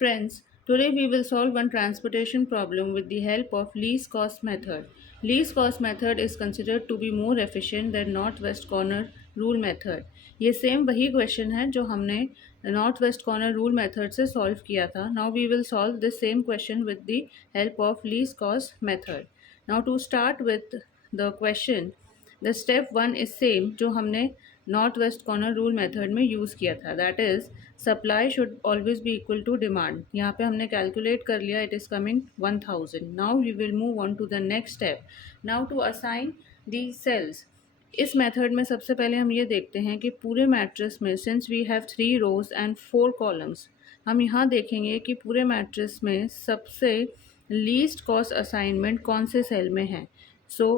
Friends, today we will solve one transportation problem with the help of least cost method. Least cost method is considered to be more efficient than northwest corner rule method. ये same वही question है जो हमने north west corner rule method से solve किया था. Now we will solve this same question with the help of least cost method. Now to start with the question, the step one is same जो हमने north west corner rule method में use किया था, that is supply should always be equal to demand. यहाँ पे हमने calculate कर लिया, it is coming 1000. Now we will move on to the next step. Now to assign the cells. इस method में सबसे पहले हम ये देखते हैं कि पूरे मैट्रिक्स में since we have 3 rows and 4 columns, हम यहाँ देखेंगे कि पूरे मैट्रिक्स में सबसे लीस्ट कॉस्ट असाइनमेंट कौन से सेल में है. So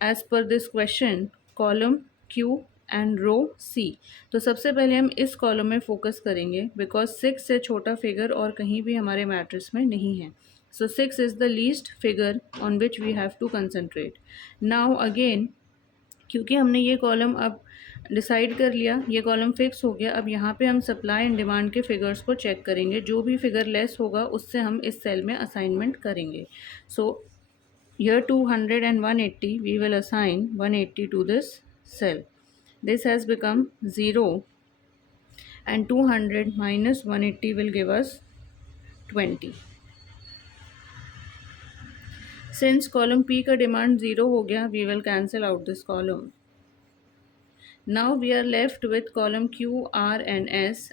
as per this question, column Q and row C. तो सबसे पहले हम इस कॉलम में फोकस करेंगे बिकॉज 6 से छोटा फिगर और कहीं भी हमारे मैट्रिक्स में नहीं है. So 6 is the least figure on which we have to concentrate. Now again, क्योंकि हमने ये कॉलम अब डिसाइड कर लिया, ये कॉलम फिक्स हो गया, अब यहाँ पे हम सप्लाई एंड डिमांड के फिगर्स को चेक करेंगे. जो भी फिगर लेस होगा उससे हम इस सेल में असाइनमेंट करेंगे. सो here 200 and 180, we will assign 180 to this cell. This has become 0 and 200 minus 180 will give us 20. Since column P का demand 0 हो गया, we will cancel out this column. Now we are left with column Q, R and S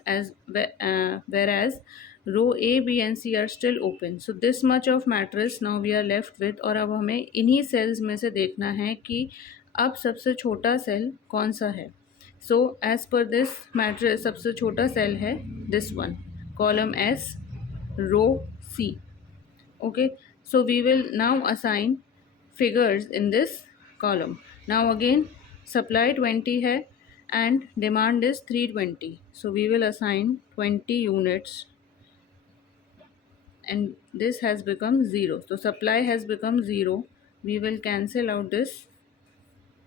whereas row A, B and C are still open. So this much of matrix now we are left with. और अब हमें इन्हीं सेल्स में से देखना है कि अब सबसे छोटा सेल कौन सा है. So as per this matrix सबसे छोटा सेल है this one, column S, row C. Okay, so we will now assign figures in this column. Now again, supply 20 है and demand is 320, so we will assign 20 units and this has become 0. So supply has become 0. We will cancel out this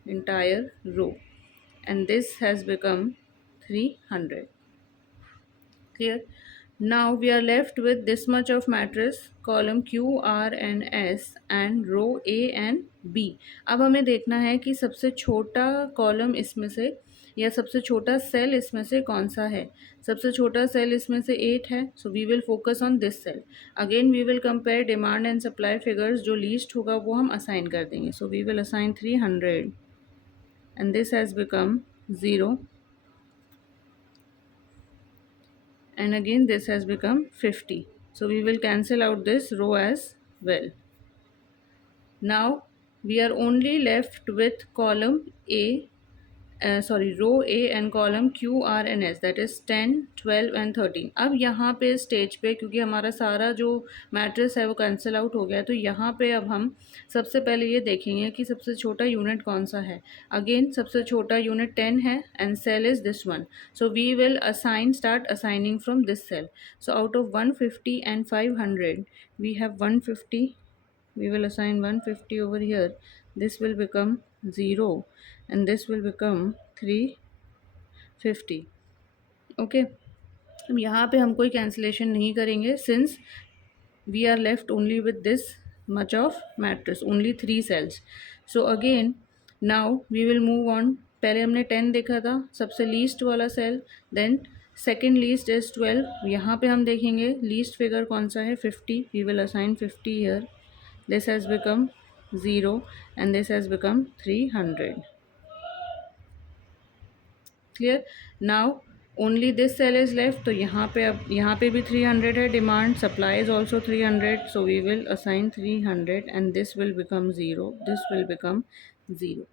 entire row and this has become 300. Clear? Now we are left with this much of matrix, column Q, R and S and row A and B. अब हमें देखना है कि सबसे छोटा कॉलम इसमें से या सबसे छोटा सेल इसमें से कौन सा है. सबसे छोटा सेल इसमें से 8 है, so we will focus on this cell. Again we will compare demand and supply figures, जो लीस्ट होगा वो हम असाइन कर देंगे. So we will assign 300 and this has become 0 and again this has become 50. So we will cancel out this row as well. Now we are only left with column A, row A and column Q, R and S, that is 10, 12 and 13. अब यहाँ पे स्टेज पे क्योंकि हमारा सारा जो मैट्रिक्स है वो कैंसिल आउट हो गया, तो यहाँ पे अब हम सबसे पहले ये देखेंगे कि सबसे छोटा यूनिट कौन सा है. अगेन सबसे छोटा यूनिट 10 है and cell is this one. So we will start assigning from this cell. So out of 150 and 500 we have 150. We will assign 150 over here. This will become 0 and this will become 350. Okay, अब यहाँ पे हम कोई cancellation नहीं करेंगे since we are left only with this much of matrix, only 3 cells. So again now we will move on. पहले हमने 10 देखा था, सबसे लीस्ट वाला cell, then second least is 12. यहाँ पे हम देखेंगे लीस्ट फिगर कौन सा है, 50. We will assign 50 here. This has become 0 and this has become 300. Clear? Now only this cell is left. तो यहाँ पे अब यहाँ पे भी 300 है demand, supply is also 300. So we will assign 300 and this will become 0. This will become 0.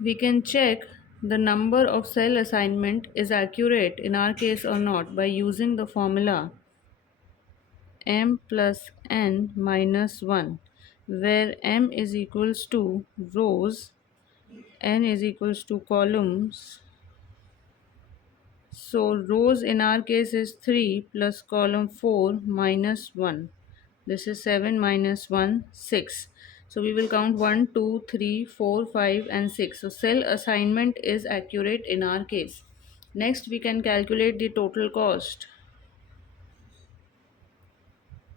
We can check the number of cell assignment is accurate in our case or not by using the formula m plus n minus 1, where m is equals to rows, n is equals to columns. So rows in our case is 3 plus column 4 minus 1. This is 7 minus 1, 6. So we will count 1, 2, 3, 4, 5 and 6. So cell assignment is accurate in our case. Next, we can calculate the total cost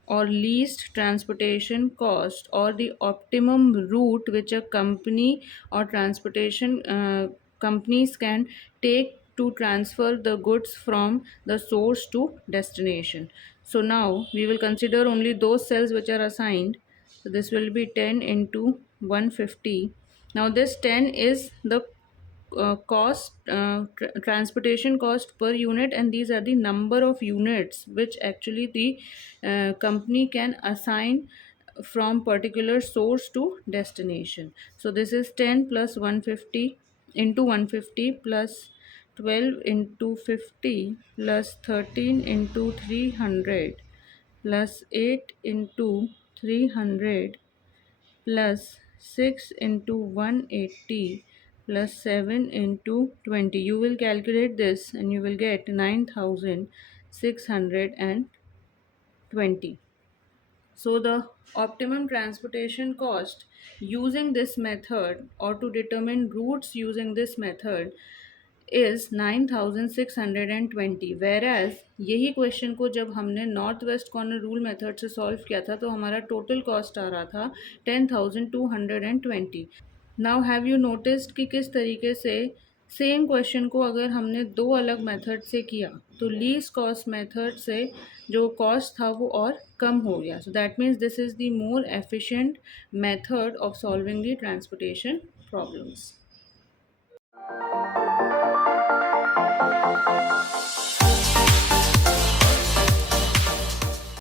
or least transportation cost or the optimum route which a company or transportation companies can take to transfer the goods from the source to destination. So now we will consider only those cells which are assigned. So this will be 10 into 150. Now this 10 is the transportation cost per unit, and these are the number of units which actually the company can assign from particular source to destination. So this is 10 plus 150 into 150 plus 12 into 50 plus 13 into 300 plus 8 into 300 plus 6 into 180 plus 7 into 20. You will calculate this and you will get 9620. So the optimum transportation cost using this method or to determine routes using this method is 9620. whereas यही क्वेश्चन को जब हमने north west corner rule method से solve किया था तो हमारा total cost आ रहा था 10,220. नाउ हैव यू नोटिस्ड कि किस तरीके से सेम क्वेश्चन को अगर हमने दो अलग मेथड से किया तो लीस्ट कॉस्ट मेथड से जो कॉस्ट था वो और कम हो गया. So that means this is the more efficient method of solving the transportation problems.